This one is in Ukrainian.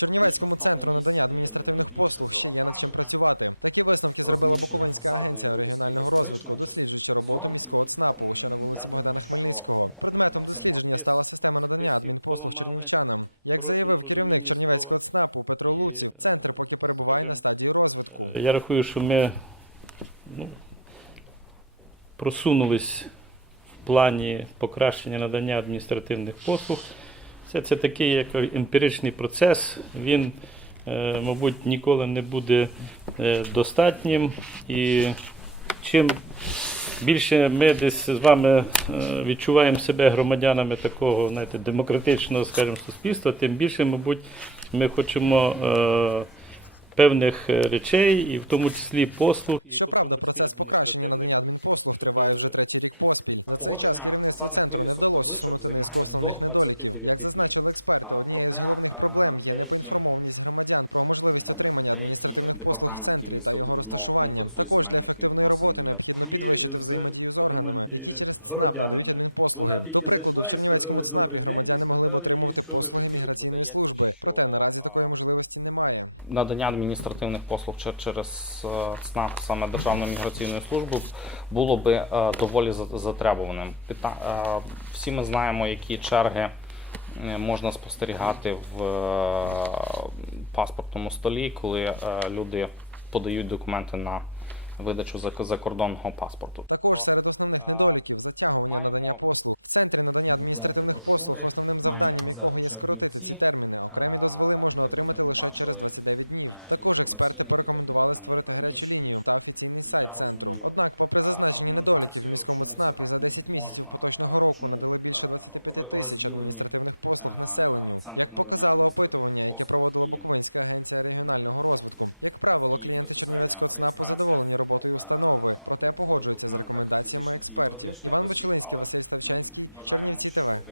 Чернівецькому центру надання адміністративних послуг ще є над чим працювати. Такі висновки зробила Буковинська агенція регіонального розвитку, досліджуючи роботу міського ЦНАПу, що на вулиці Богдана Хмельницького. Предметом дослідження стала система надання адмінпослуг чернівчанам. Як заявив керівник Чернівецького ЦНАПу Петро Луців, центр поки перебуває на стадії розвитку. Я рахую, що ми ну, просунулись в плані покращення надання адміністративних послуг. Це, це такий як емпіричний процес. Він, е, мабуть, ніколи не буде е, достатнім. І чим більше ми десь з вами е, відчуваємо себе громадянами такого знаєте, демократичного скажімо, суспільства, тим більше, мабуть, ми хочемо певних е, речей, і в тому числі послуг. Щоправда, процес покращення надання адмінпослуг триває вже третій рік поспіль. За цей час керівництву центру не вдалося усунути низку основних недоліків. Як зазначили експерти, однією з головних проблем є непоінформованість громадян про можливість отримання адміністративних послуг в центрі та його розташування. Також для ефективної роботи необхідно підвищити взаємодію з органами, які через ЦНАП надають адмінпослуги. До прикладу, в Чернівецькому ЦНАПі громадяни могли б отримувати послуги міграційної служби, проте наразі такої можливості немає. надання адміністративних послуг чи через е, ЦНАП, саме Державної міграційної служби, було би е, доволі затребуваним. Е, Всі ми знаємо, які черги можна спостерігати в паспортному столі, коли люди подають документи на видачу зак- закордонного паспорту. Також серед основних недоліків затягування надання послуг в центрі надання адміністративних послуг, основним завданням якого є скоротити ці терміни. Окремі дозволи можна отримати лише через 29 днів. Також експерти порекомендували створити гарячу лінію та офіційний сайт центру. Однак, попри зазначені недоліки в міському ЦНАПі, за 10 місяців поточного року надали більше 25 тисяч адміністративних послуг населенню. Як показало опитування, яке проводила Буковинська агенція регіонального розвитку, як правило, клієнти Чернівецького ЦНАПу задоволені роботою установи, проте погоджується з рекомендаціями експертів. Іван Бочелинський, Василь Ставчанський, Чернівці ТВ.